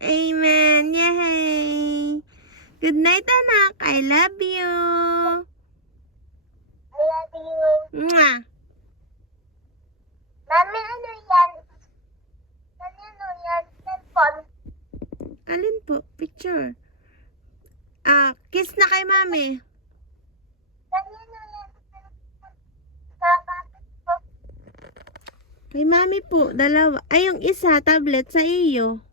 Amen. Yay! Good night, anak. I love you. I love you. Mwah. Mami, ano yan? Mami, ano yan? Cellphone. Alin po? Picture. Kiss na kay mami. Mami, ano yan? Kakapit ko. Kay mami po, dalawa. Ay, yung isa, tablet sa iyo.